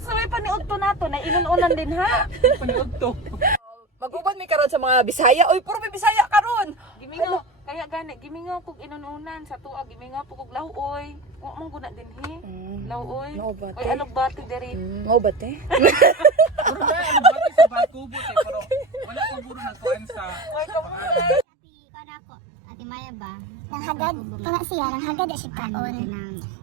Sabay paniud to nato na inununan din ha. Paniod to. Mag-uban mi karon sa mga Bisaya. Oy, puro may Bisaya karon. Gimingo kaya gani gimingo kog inununan sa tuwa gimingo kog lauoy. Wa man guna din he. Lauoy. Maobat. Oy anong bati diri? Maobat eh. Pero na, ano ba sa Bagkubo eh. Pero wala ko puro nagkuhan sa... Ate Maya ba? Nanghagad, kana siya, nanghagad siya kaon.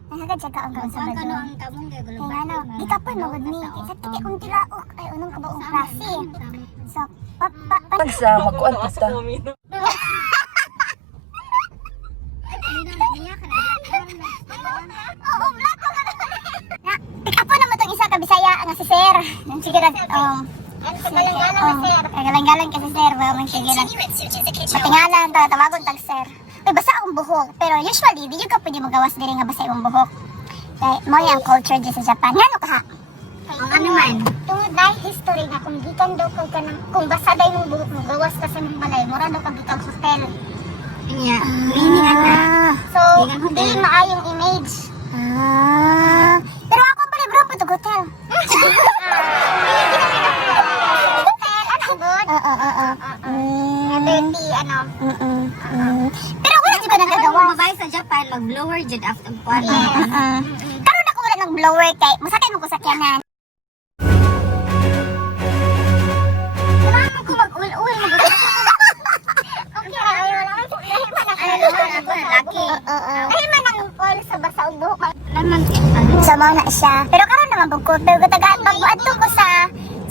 Nanghagad siya kaon kaon sa Kung bado. ano ang kamong kay gulo Kaya ano, di ka pa magod ni. Sa tiki kong tilaok, ay unong kabaong klase. So, Pag sa magkuan basta. oo, blato ka na. Pick up po naman itong isa ka Bisaya nga si Sir. Sige na, galang-galang ka si Sir. Sige na. Patingalan, tawagon tag Sir. Uy, basa akong buhok. Pero usually, di yung ka pwede magawas diri nga basa yung buhok. Kaya mo yung culture dyan sa Japan. Ngano ka ha? Ang ano man? Tungod dahil history nga kung gikan daw ko ka ng, kung basa daw yung buhok mo, gawas ka sa balay, mura daw kang gikang hotel. Iya. Meaning na. So, hindi maayong image. Pero ako pala bro, patug hotel. Ano good? Dirty, ano? Pero wala di ba nagagawa? Kung babae sa Japan, mag-blower dyan after kuwan. Karoon ako wala ng blower kay masakit mo ko sa kyanan. Kailangan ko mag-ul-ul. Okay, ayaw lang. Ay, manang call sa basa o buhok. Sama na siya. Pero karon naman bugkot. Pero katagaan pag-ato ko sa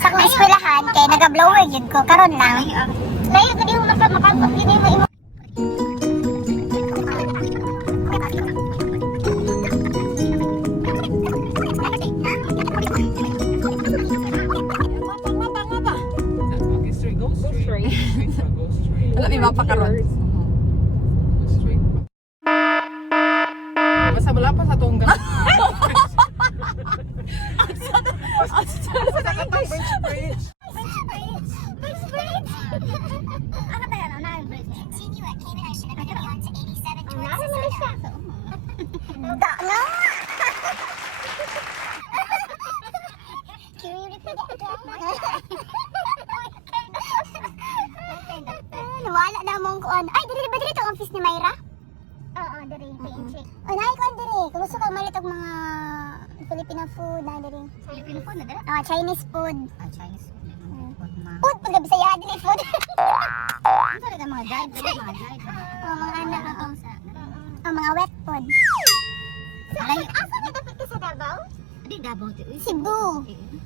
akong eskwelahan kay naga-blower yun ko. Karon lang. Layo ka di mo makapag yun yung imo. Okay, straight. Go straight. Go straight. Wala mi mapa karon. Go straight. Basta wala pa sa tungga. Basta ka tang bench bridge. Ano tayo na? Ano yung bridge? Continue at Cayman Ocean and then on to 87 towards Sasana. Da na! Can you repeat that again? Nawala na mong kuan. Ay, dili ba dili itong office ni Mayra? Oo, dili. O, naay kuan dili. Kung gusto ka malit og mga Filipino food na dili. Filipino food na dala? Chinese food. Chinese food. Food, pag Bisaya dili food. Ano talaga mga drive? Mga drive. Mga ano, mga wet food. Asa na dapat ka sa Davao? Di Davao. Cebu.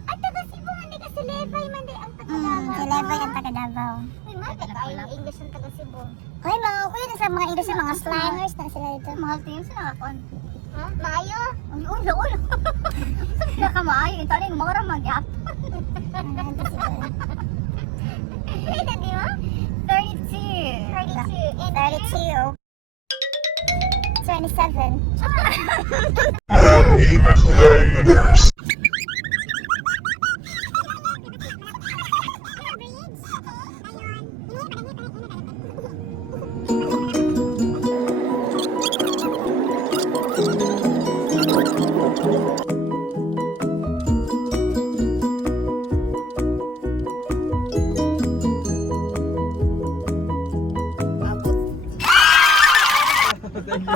Ay, taga Cebu, hindi ka si Levay man di ang taga Davao. Si Levay ang taga Davao. Ay, mata ka yung English ang taga Cebu. Ay, mga kuya na sa mga English, mga slangers na sila dito. Mga team sila kakon. Ha? Maayo? Ang ulo. Sabi na ka maayo. Ito na yung mga ramag yap. Ay, di ba? 32. 27.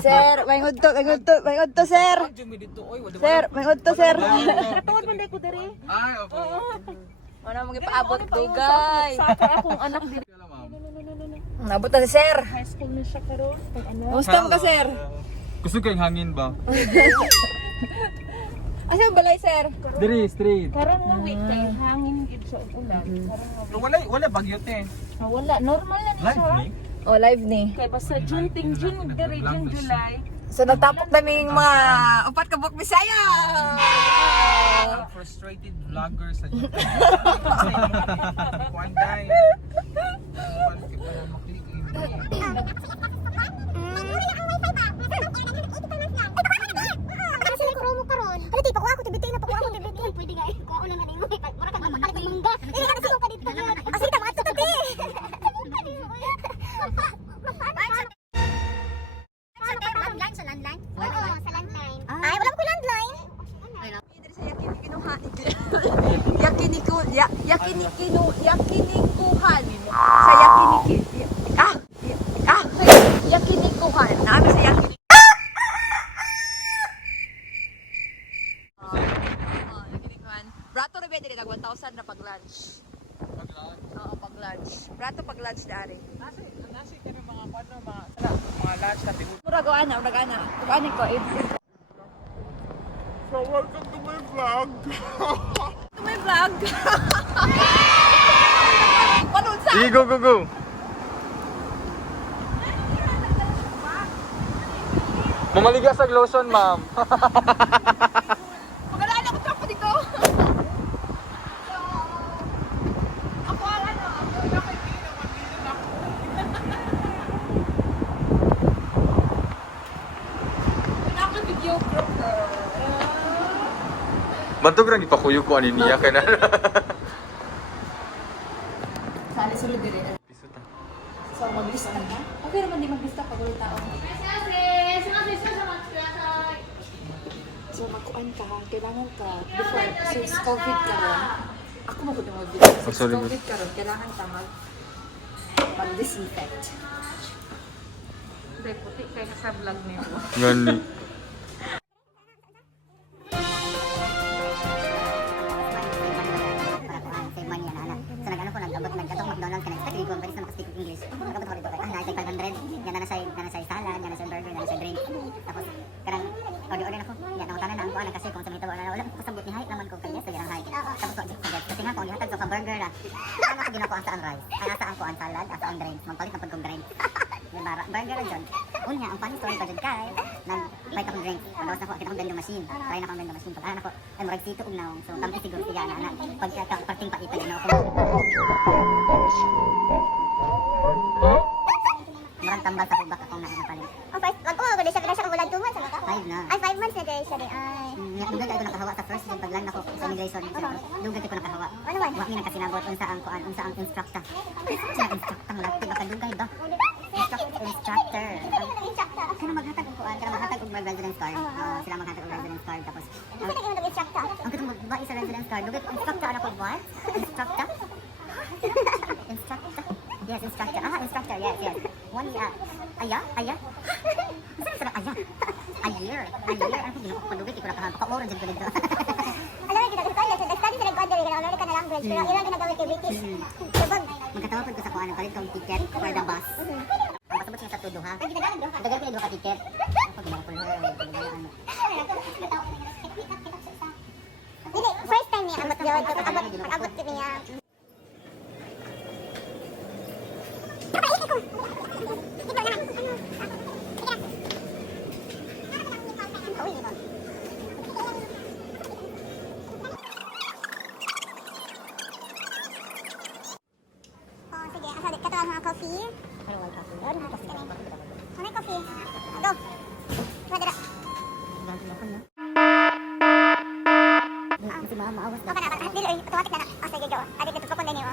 Sir, may ngudto, sir. Jumi dito oy, wala. Sir, may ngudto, sir. Katuod man dai ko diri. Ay, okay. Ano mo gipaabot dugay. Saka akong anak diri. Kala ma'am. Nabot na si sir. High school na siya karon. Pag ano? Gusto mo ka, sir? Gusto kayong hangin ba? Asa yung balay, sir? Diri, straight. Karon nga wait kay hangin gid sa ulan. Karon nga Wala bagyo te. wala normal na ni Live siya. ni. Oh, live ni. Kay basta June diri June July. So, natapok naming mga upat ka buok Bisaya. Frustrated vlogger sa Japan. Kwanday. Paano ka pala maklik Ano tipo ko ako tibiti na pako ako tibiti. Pwede nga ko ako lang nimo. Mura ka mamalik ng mangga. Ini ka sino ka dito. Kasi ta mga tuti. Sa landline? Oo, sa landline. Ay, wala ko Yakinikuhan. Sa yakinikuhan. Naami sa yakinik. Yakinikuhan. Brato na pwede nila 1,000 na pag-lunch. Oo, pag-lunch. Brato pag-lunch dari. Nasi kami mga paano, mga lunch na tigo. Mura gana. Kuhanin ko. So welcome to my vlog. Ito may vlog. Panunsa. Sige, go. Mamaligas sa lotion, ma'am. Magalaan ako trapo dito. Ako ang ano. Ako video group. Bantog lang ipakuyo ko ani niya kay na. Sali sulod dire. So magbista na ba? Okay naman di magbista pag ulit tao. So makuan ka, kailangan ka before since COVID ka ron. Ako mo gud mag-video. Since sorry, COVID ka ron, kailangan ka mag-disinfect. Hindi, puti kayo sa vlog nito. Gani. McDonald's ka na-expect, hindi ko ang palis na makaspeak English. Nagabot ako dito kay, naisay 500, yan na nasay salad, yan na nasay burger, na nasay drink. Tapos, karang, order ako, yan, nakutanan na ang kuhaan, kasi kung sa mga wala ko kasabot ni height naman ko kanya, so yan ang height. Tapos, kasi nga, kung ihatag ko ka burger na, ano ako ginakuha sa ang rice, ay asa ang kuhaan salad, asa ang drink, magpalit na pagkong drink. Diba, burger lang dyan. Unya, ang funny story pa dyan kay, nag-fight akong drink. Pagdawas na ko, kita akong vending machine. Try na akong vending machine. Pag ako, ay murag sito ugnaw. So, tampi siguro siya na, pagparting paitan na ako. Murang tambal sa hubak akong nakapalit. Ang first, wag ko maguli siya pero siya bulan 2 months ano ka? 5 na. Ay 5 months na guys siya di ay. Dugan ko nakahawa sa first din paglang ako sa immigration. Dugan ko nakahawa. Ano man? Wa mi nakasinabot unsa ang kuan, unsa ang instructor. Sa instructor lati baka dugay ba? Instructor. Kana maghatag og kuan, kana maghatag og residence card. Sila maghatag og residence card tapos Ito na yung instructor. ang katong magba isa residence card. Dugay instructor ana ko what? Instructor? Instructor. Yes, instructor. Instructor. Yes. 1 year. Aya. Saan aya? A year. Ano ko ginako dugay ko na ka-orange jud ko dito. Alam mo kita ko na sa study sa nag-order ka na ka na language pero ilang ginagawin kay British. Sabag. Magkatawa ko sa kuan palit kong ticket for the bus. Ang pasabot siya sa tudo ha. Ay ginagawa bro. Dagal ko yung ticket. Ako ginako ko ano. Dili, first time niya abot jud abot niya. Oh, sige. Asa di kato ang coffee? Ano coffee? Go. Madara. Si mama awas Okay na. Dili, automatic na na. Oh, sige, go. Adi dito ko kundi niyo.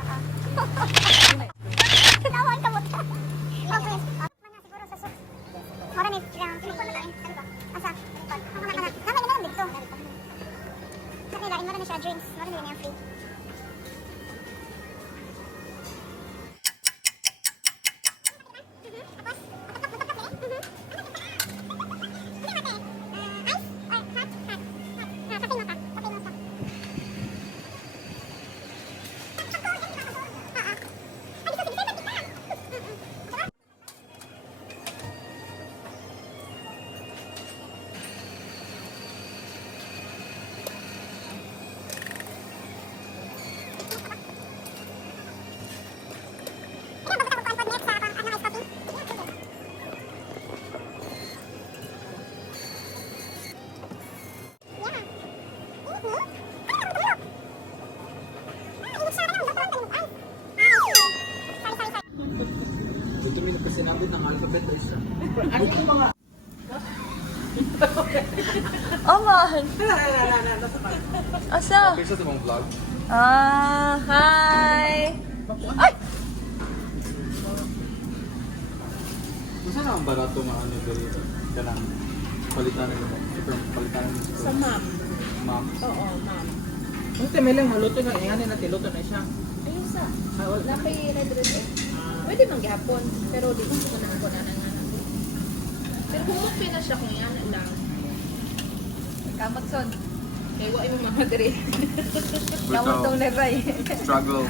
Tawag ka mo. Okay. Mana siguro sa sus. Mara ni free ko na lang. Ano ba? Asa? Kana. Kana ni lang dito. Kana lain mo na siya drinks. Mara ni niya free. Ito may napasinabi ng alphabet o isa. Aman. Asa? Okay sa timong vlog. Hi. Ay! Masa na ang barato na ano dali kanang palitan nila. Super palitan nila. Sa ma'am. Ma'am. Oo, ma'am. Ito may lang maluto na. Iyanin natin, luto na siya. Ayun sa. Lapay red red eh. Pwede manggihapon. Pero di ko na ko na nga. Pero kung mukpi na siya kung yan lang. Kamot son. Kaya wa mo mga diri. Kamot tong leray. Struggle.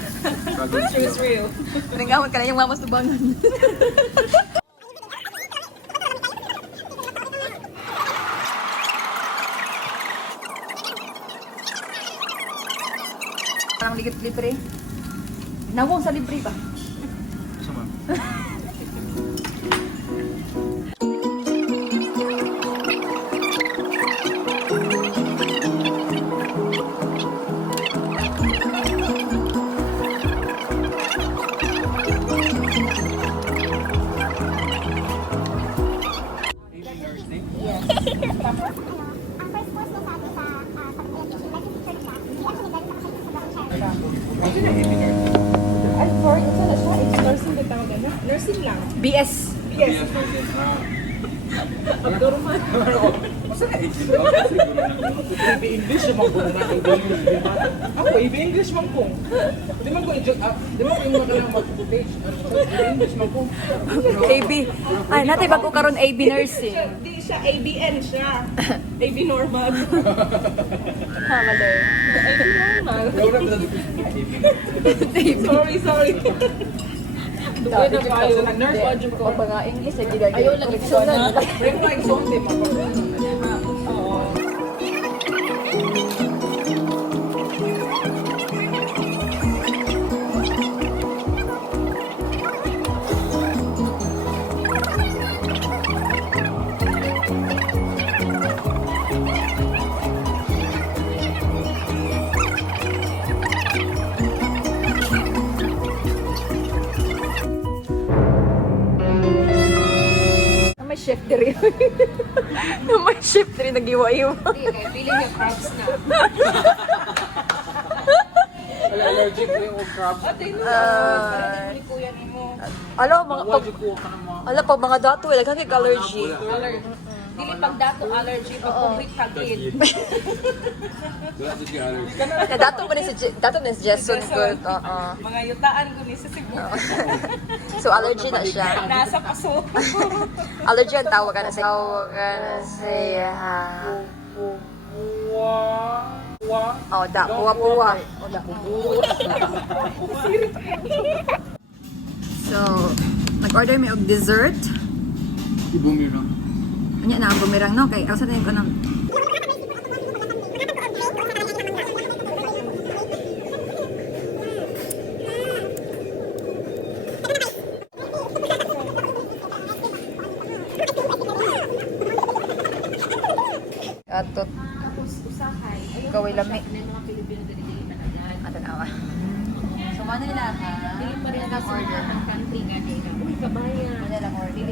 Struggle. It's real. Ringamot ka na yung mamos tubangan. Parang ligit libre. Nawong sa libre ba? Sama. Ang first post ko sa atin sa pag-election, like yung picture nila, di actually galing nakasya sa Baruchan. Nursing lang. BS. Masa na agent ako? Ibe English yung mga mga Ako, Ibe English man ko. Di man ko i-joke up. Di man ko yung mga lang mag-page. Ibe English man ko. AB. Ay, natin bago karon AB nursing. Di siya ABN siya. AB normal. Mother. Ikaw na ba Sorry. Dugoy na kayo. Nag-nurse pa dyan ko. Pag mga English, ay gilagay. Ayaw lang i-sunan. Bring mo yung song, di mo. May chef diri. May chef diri nagiwa-iwa. Feeling yung crabs na. Wala allergic ko yung crabs. Hindi ko yan mo. Alo, mga pag Allergic ko ka ng mga... ala pag mga dato wala kang allergy. Dili pag dato allergy, pag complete hagid. Wala sa siya allergy. Ya dato pa ni si Jason good. Oo. Mga yutaan ko ni sa Cebu. So allergy na siya. Nasa paso. Allergy ang tawag ka na siya. Tawag ka na siya. Oh, da puwa. Oh, da So, nag-order mi og dessert. Ibumirang. Anya na ang bumirang no kay asa din ko nang atot gaway lami Mga Pilipino dili managan. aton awa. So man nila ha. Dili pa rin ang order ng country nga nila. Uy, kabayan. Ano lang order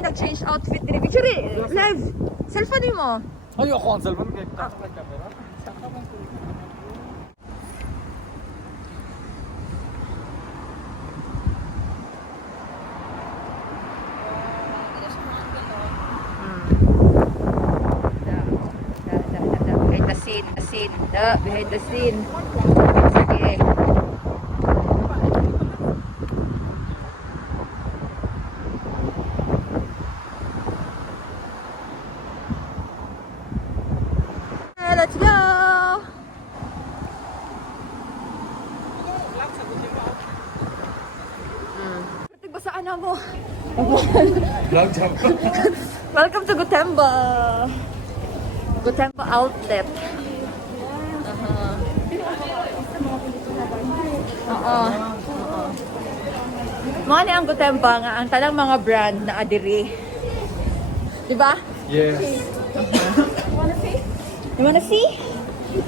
nag-change outfit din picture live cellphone mo. Ay, ako ang cellphone kay camera. Behind the scene. Behind the scene. Sige. Let's go! Basaan na mo. Vlog jump. Welcome to Gotemba. Gotemba Outlet. Oo. Mga ni ang Gotemba nga ang talang mga brand na adiri. Di ba? Yes. You wanna see?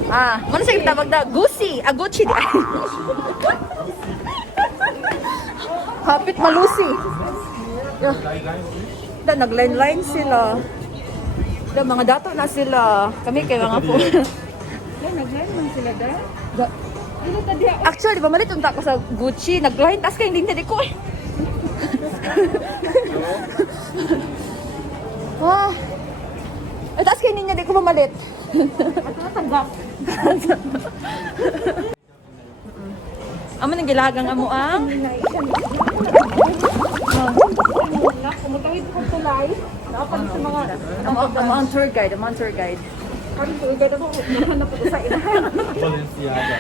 Mana sa tawag na Gucci, Gucci di. Hapit malusi. Da nagline-line sila. Da mga dato na sila. Kami kay mga po. Nagline man sila da. Actually, pamalit unta ko sa Gucci, nagline tas kay hindi ko eh. Tas kay hindi ko pamalit. Tanggap. Amo nang gilagang amo ang. Kumutawid ko tulay. Dapat sa mga Amo ang tour guide, amo ang tour guide. kami ko igad ako nahanap ko sa inahan. Balenciaga.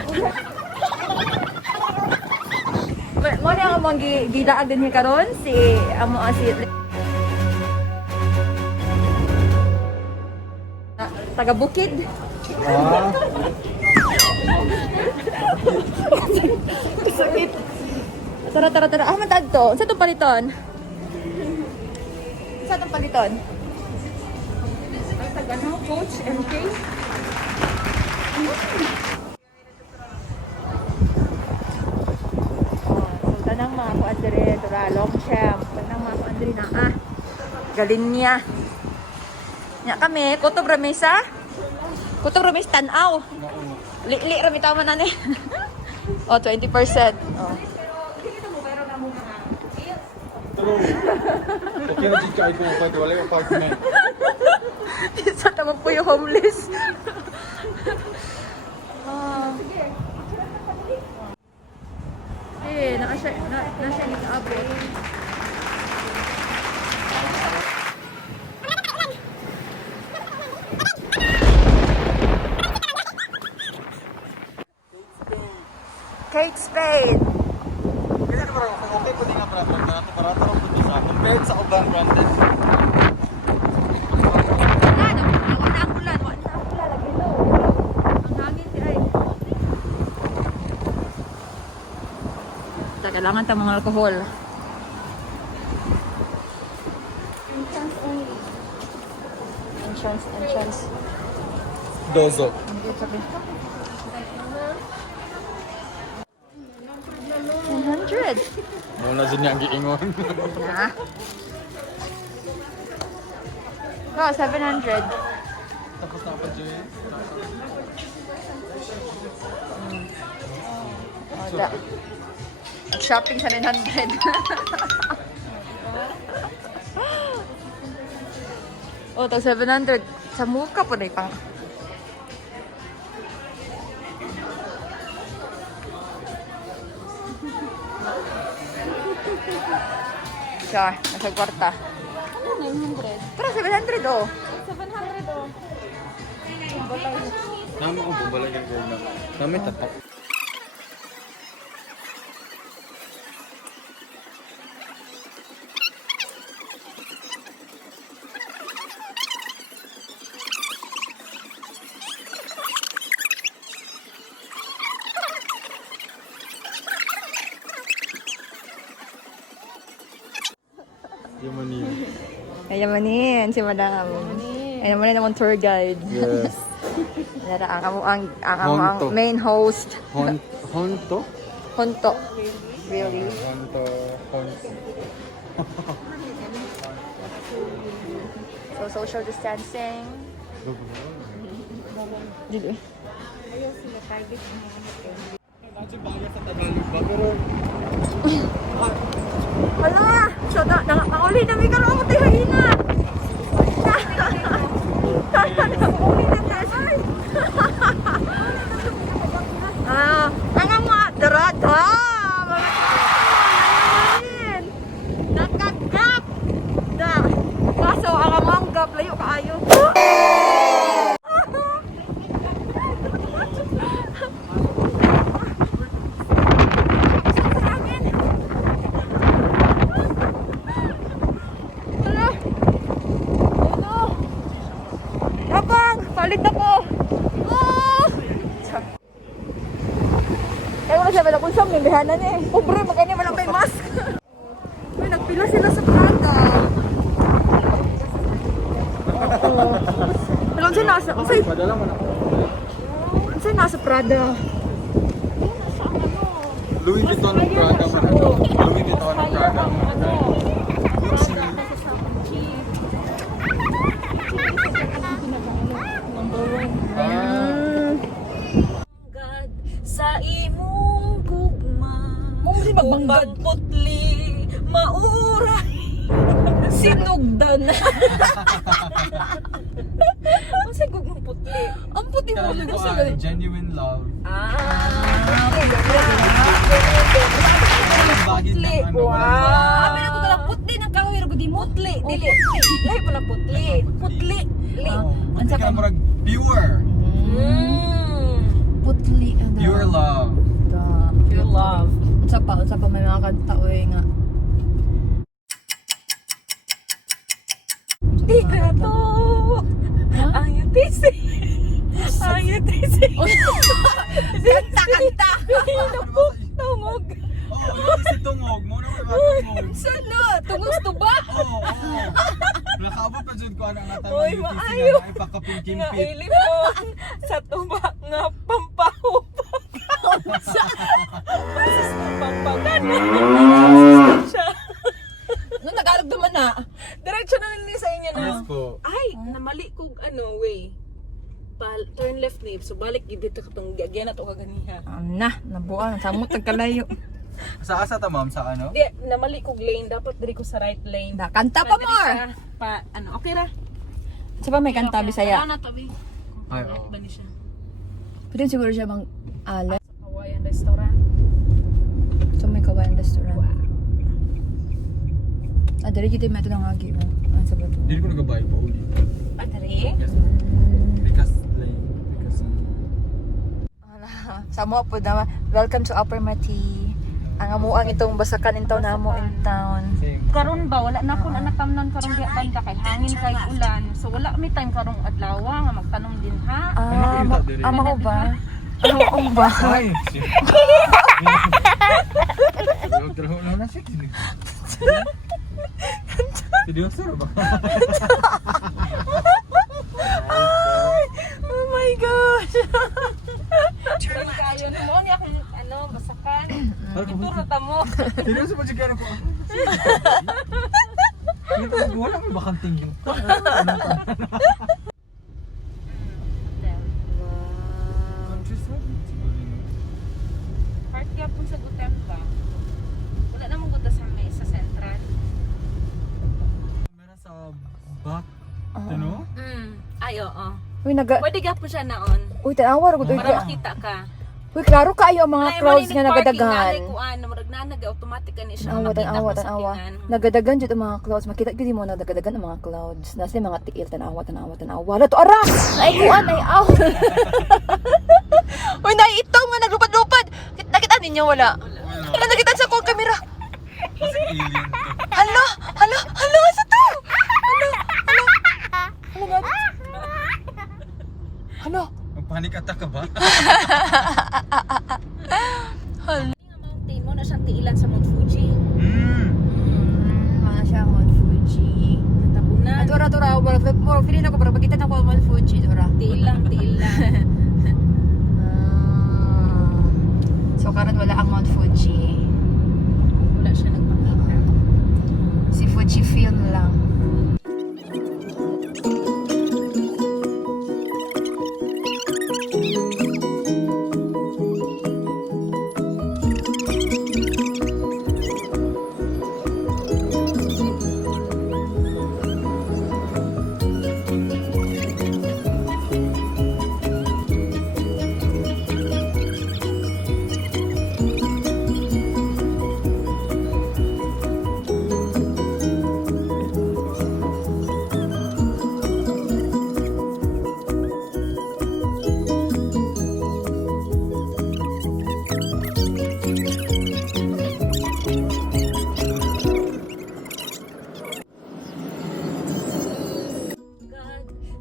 Mo na amo ang gidaag din niya karon si amo si taga Bukid. Ah, Tara. Ah, matag to. Sa itong paliton? Sa itong paliton? Taga no, Coach MK. So, tanang mga kuan dire, dura, Longchamp. Tanang mga kuan dire na, Galinya. Nya kami, Kutob Ramesa. Kutob Rames Tanaw. Li rami tama na ni. Oh, 20%. Oh. okay na dito kayo kung wala yung apartment. Isa naman po yung homeless. Nasa yung abo. Kate Spade. Kasi naman kung okay po din nga para para po sa compared sa ubang branded. Kailangan ta mga alcohol. Entrance. Dozo. 100. Muna dyan niya ang giingon. Na. Oh, 700. Tapos na pa dyan. Oda. Shopping sa 900. Oh, tag 700. Sa muka po na ipang. Siya, nasa kwarta. Ano 900? Pero 700 oh. 700 oh. Nama ko bumbalagyan ko na. Kami tatak. Yamanin. Ayamanin si Madam. Ayamanin naman tour guide. Yes. Nara ang Honto. main host. Honto? Honto. Really? Honto. So social distancing. Dili. Medyo bagay sa Tagalog ba? Pero Hala! So, nakauli na may karoon ko tayo hina! Nakauli na tayo! Ang mga darada! Nakagap! Da! Kaso, ang amang gap, layo kaayo. Palit ako! Oh! Eh, wala siya malakong siyang nilihanan eh. Pobre, magkanya walang may mask. Uy, nagpila sila sa Prada. Pero sa'yo nasa, padala mo na. sa'yo nasa Prada. Louis Vuitton ng Prada man ito. Louis Vuitton ng Prada man ito. Gucci. Sa imong gugma Magbangga. putli mauray sinugdan. Kasi gugmang putli kanang gusto kuan, ganun. genuine love. Bagay Putli. ng ano, Wow. walang- Sabi na ko lang putli ng kahoy ko di mutli. Dili. Lahi pa na putli. Putli. Oh, Ang putli ka sa murag pure. Putli. Pure love. Pure love. Unsa pa may mga kanta oy nga. Di na to. Ayaw tisi. Ayaw tisi. Kanta. Napuk tungog. Oh, si tungog mo na tungog. Sano? Tungog tuba. Oo. Nakabot pa jud ko ana nga tayo. Uy, maayo. Ay pakaping Nga kimpit. ilimon sa tuba nga pampahup. Pampagan. Siya. No Tagalog naman na. Diretso na nila sa inyo na. Yes po. Ay, namali kog way. Turn left ni. So balik gid dito katong gagyan na to kaganiha. Nabuan. Samot tagkalayo. Sa asa ta ma'am sa ano? Di, namali kog lane. Dapat diri ko sa right lane. Kanta pa Diri more. sa- okay ra. Sa pa may kanta Bisaya. Ano na tabi? Ay, Right oo. ba ni siya? Pwede siguro siya bang ala. Sa Hawaiian restaurant. So may kawayan restaurant. Dari kita may ito nang agi. Ang sabat. Dili ko nagabay pa uli. Ah, diri? Yes. Because lane. Because Samo po na. Welcome to Upper Mati. Ang amuang itong basakan in town namo in town. same. Karon ba wala na kun anak tamnon karong diya banda kay hangin kay ulan. So wala mi time karong adlaw nga magtanom din ha. Ama ko ba? Ama ko ba? Ay. Trabaho na siya. Seryoso ba? Oh my gosh! Turn kayo mo niya kung ano basakan. Ituro ta mo. Seryoso ba siya ko? Wala may bakanting yun. Countryside? Part gyapon sa Gutempa. Wala namang gud sa may sa central. Meron sa back. Ano? Ay oo. Uy, Pwede gyapon siya naon. Uy, tanawa ko. Para makita ka. Uy, klaro kayo ang mga Ay, crowds maninig nga parking, nagadaghan. nalay ko ano, murag na nag-automatic ka ni siya. Tanawa, makita tanawa, ko sa tanawa. kingan. Nagadagan dyan ang mga clouds. Makita ko din mo na nagadagan ang mga clouds. Nasa yung mga tiil, tanawa. Wala to, ara! Naikuan, aw! Uy, naiitaw nga, naglupad-lupad. Nakita ninyo, wala? Wala, nakita sa kong kamera. Kasi alien to. Hala, sa to! Hala, Magpanik attack ka ba? Mountain mo na siyang tiilan sa Mount Fuji. Mana siya, Mount Fuji. Natabunan. Tora, more feeling ako para pagkita na ko Mount Fuji, Tora. Tiil lang. So karon wala ang Mount Fuji. Wala siya nagpakita. Si Fuji film lang.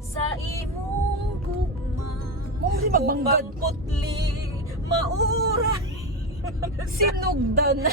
Sa imong gugma. Magbanggan putli. Mauray. Sinugdan.